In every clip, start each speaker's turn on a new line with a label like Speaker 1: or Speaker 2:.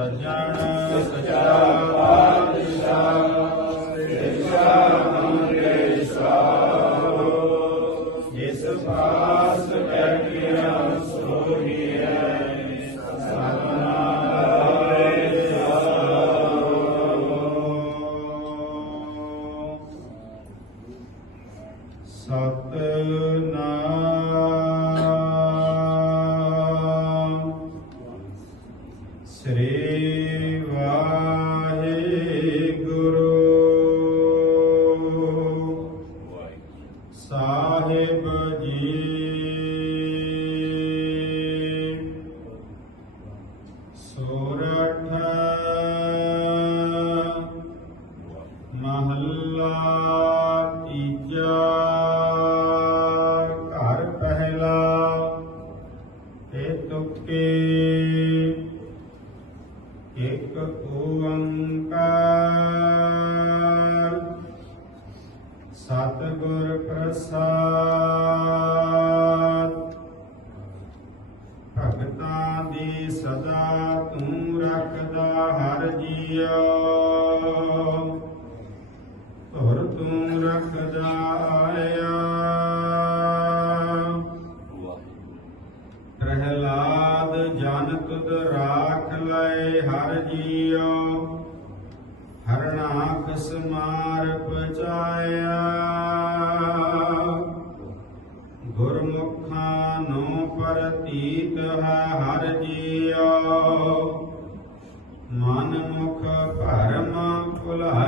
Speaker 1: ਸਜਣ ਸਚਾ ਪ੍ਰਸਾਦ। ਭਗਤਾਂ ਦੀ ਸਦਾ ਤੂੰ ਰੱਖਦਾ ਹਰ ਜੀਉ ਧੁਰ ਤੂੰ ਰੱਖਦਾ ਆਇਆ। ਪ੍ਰਹਿਲਾਦ ਜਨ ਤੁਧ ਰਾਖ ਲਏ ਹਰ ਜੀਉ ਹਰਨਾਖ ਸਮਾਰ ਪਚਾਇਆ ਪ੍ਰਤੀਤ ਹੈ ਹਰ ਜੀਉ। ਮਨ ਮੁਖ ਭਰਮ ਭੁਲਾਇਆ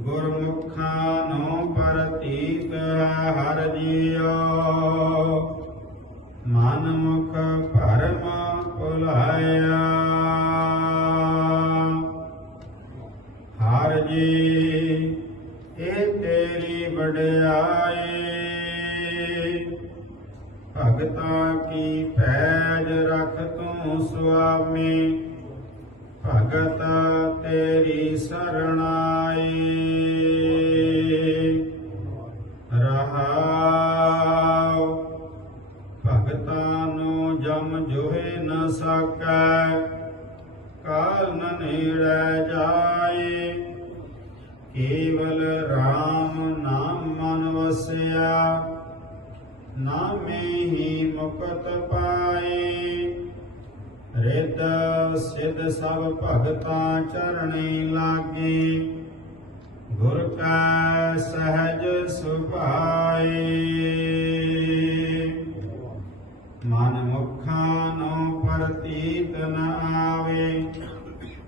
Speaker 1: ਗੁਰਮੁਖਾਂ ਨੂੰ ਪ੍ਰਤੀਤ ਹੈ ਹਰ ਜੀਉ ਮਨ ਮੁਖ ਭਰਮ ਭੁਲਾਇਆ। ਹਰ ਜੀ, ਇਹ ਤੇਰੀ ਵਡਿਆਈ। ਭਗਤਾਂ ਕੀ ਪੈਜ ਰਖ ਤੂੰ ਸੁਆਮੀ? ਭਗਤ ਤੇਰੀ ਸਰਣਾਈ ਨੇੜੈ ਜਾਏ। ਕੇਵਲ RAM ਨਾਮ ਮਨ ਵਸਿਆ। ਨਾਮੇ ਹੀ ਮੁਕਤ ਪਾਏ। ਰਿਦ ਸਿਧ ਸਭ ਭਗਤਾਂ ਚਰਣੀ ਲਾਗੇ। ਗੁਰ ਕਾ ਸਹਜ ਸੁਭਾਏ। ਮਨ ਮੁਖਾਂ ਨੂੰ ਪ੍ਰਤੀਤ ਨ ਆਵੇ।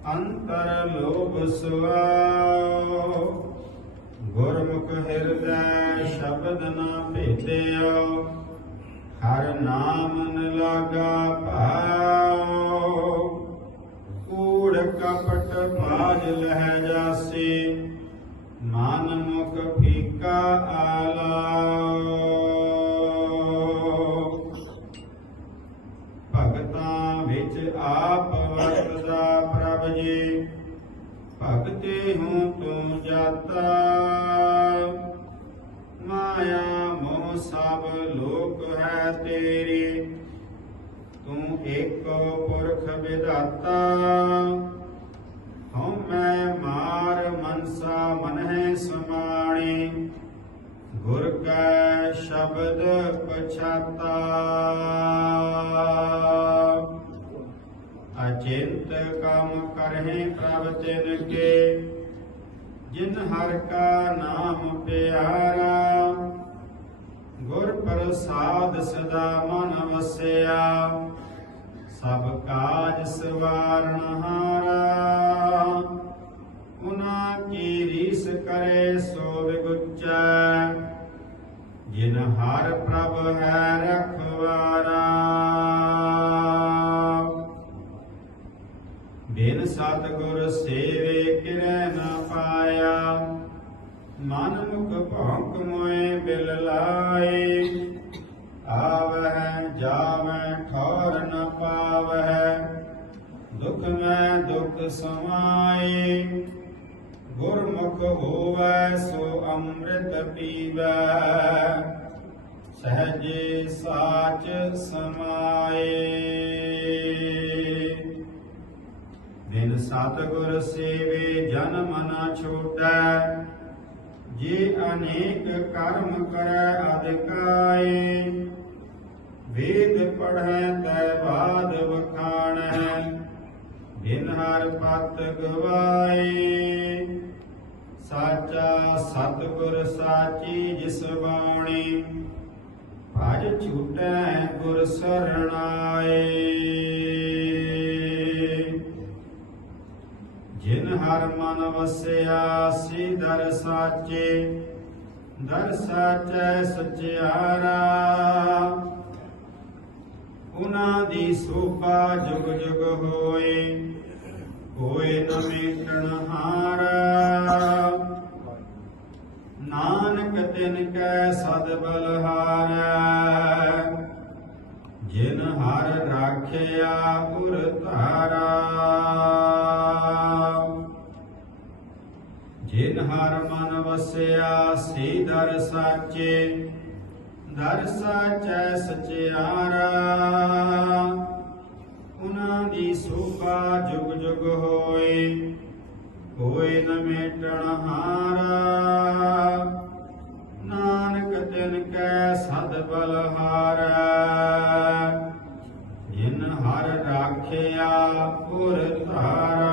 Speaker 1: ਅੰਤਰ ਲੋਭ ਸੁਆਓ। ਗੁਰਮੁਖ ਹਿਰਦੈ ਸ਼ਬਦ ਨਾ ਭੇਦਿਓ। ਹਰ ਨਾਮ ਨ ਲਾਗਾ ਭਾਉ ਕੂੜ ਕਪਟ ਭਾਜ ਲਹਿ ਜਾਸੀ। ਮਨ ਮੁਖ ਫੀਕਾ ਆਲਾ। ਸਭ ਲੋਕ ਹੈ ਤੇਰੀ। ਤੂੰ ਇੱਕ ਪੁਰਖ ਵਿਧਾਤਾ। ਹਉ ਮੈਂ ਮਾਰ ਮਨਸਾ ਮਨਹਿ ਸਮਾਣੀ। ਗੁਰ ਕੈ ਸ਼ਬਦ ਪਛਾਤਾ। ਅਚਿੰਤ ਕੰਮ ਕਰਹਿ ਪ੍ਰਭ ਤਿਨ ਕੇ। ਜਿਨ ਹਰ ਕਾ ਨਾਮ ਪਿਆਰਾ। ਗੁਰ ਪ੍ਰਸਾਦ ਸਦਾ ਮਨ ਵਸਿਆ, ਸਭ ਕਾਜ ਸਵਾਰਨ ਹਾਰਾ ਉਨਾ ਕੀ ਰੀਸ ਕਰੇ ਸੋ ਵਿਗੁਚੈ ਜਿਨ ਹਰ ਪ੍ਰਭ ਹੈ ਰਖਵਾਰਾ। ਬਿਨ ਸਤਿਗੁਰ ਸੇਵੇ ਕਿਰੈ ਨਾ ਪਾਇਆ, ਮਨ ਮੁਖ ਭੌਂਕ ਮੋਏ ਮੈਂ ਸਮਾਏ। ਗੁਰਮੁਖ ਹੋਵੈ, ਸੋ ਅੰਮ੍ਰਿਤ ਪੀਵੈ। ਸਹਜੇ ਸਾਚ ਸਮਾਏ। ਬਿਨ ਸਤਿਗੁਰ ਸੇਵੇ ਜਨਮ ਨ ਛੂਟੈ। ਜੇ ਅਨੇਕ ਕਰਮ ਕਰੈ, ਅਧਿਕਾਏ। ਵੇਦ ਪੜ੍ਹੈ, ਤੈ ਬਾਦ ਬਿਨ ਹਰ ਪਤ ਗਵਾਏ ਸਾਚਾ ਸਤਿਗੁਰ ਸਾਚੀ ਜਿਸ ਬਾਣੀ, ਭਜ ਛੂਟੈ ਗੁਰ ਸਰਣਾਏ। ਜਿਨ ਹਰ ਮਨ ਵਸਿਆ, ਸੀ ਦਰ ਸਾਚੇ, ਦਰ ਸਾਚੈ ਸਚਿਆਰਾ। ਉਨਾ ਦੀ ਸੋਭਾ ਜੁਗ ਜੁਗ ਹੋ ਹੋਏ ਨਾਨਕ ਤਿਨ ਕੈ ਸਦ ਬਲਹਾਰੈ। ਜਿਨ ਹਰ ਰਾਖਿਆ ਉਰ ਧਾਰਾ। ਜਿਨ ਹਰ ਮਨ ਵਸਿਆ ਸੇ ਦਰ ਸਾਚੇ, ਦਰ ਸਾਚੈ ਸਚਿਆਰਾ। ਉਨਾਂ ਦੀ ਸੋਭਾ ਜੁਗ ਜੁਗ ਹੋਏ ਹੋਏ ਨ ਮੇਟਣ ਹਾਰਾ। ਨਾਨਕ ਤਿਨ ਕੈ ਸਦ ਬਲਹਾਰੈ। ਜਿਨ ਹਰ ਰਾਖਿਆ ਪੁਰ ਧਾਰਾ।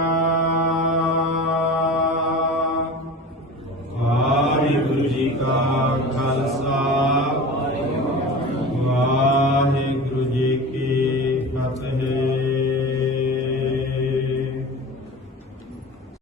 Speaker 1: ਵਾਹਿਗੁਰੂ ਜੀ ਕਾ ਖਾਲਸਾ।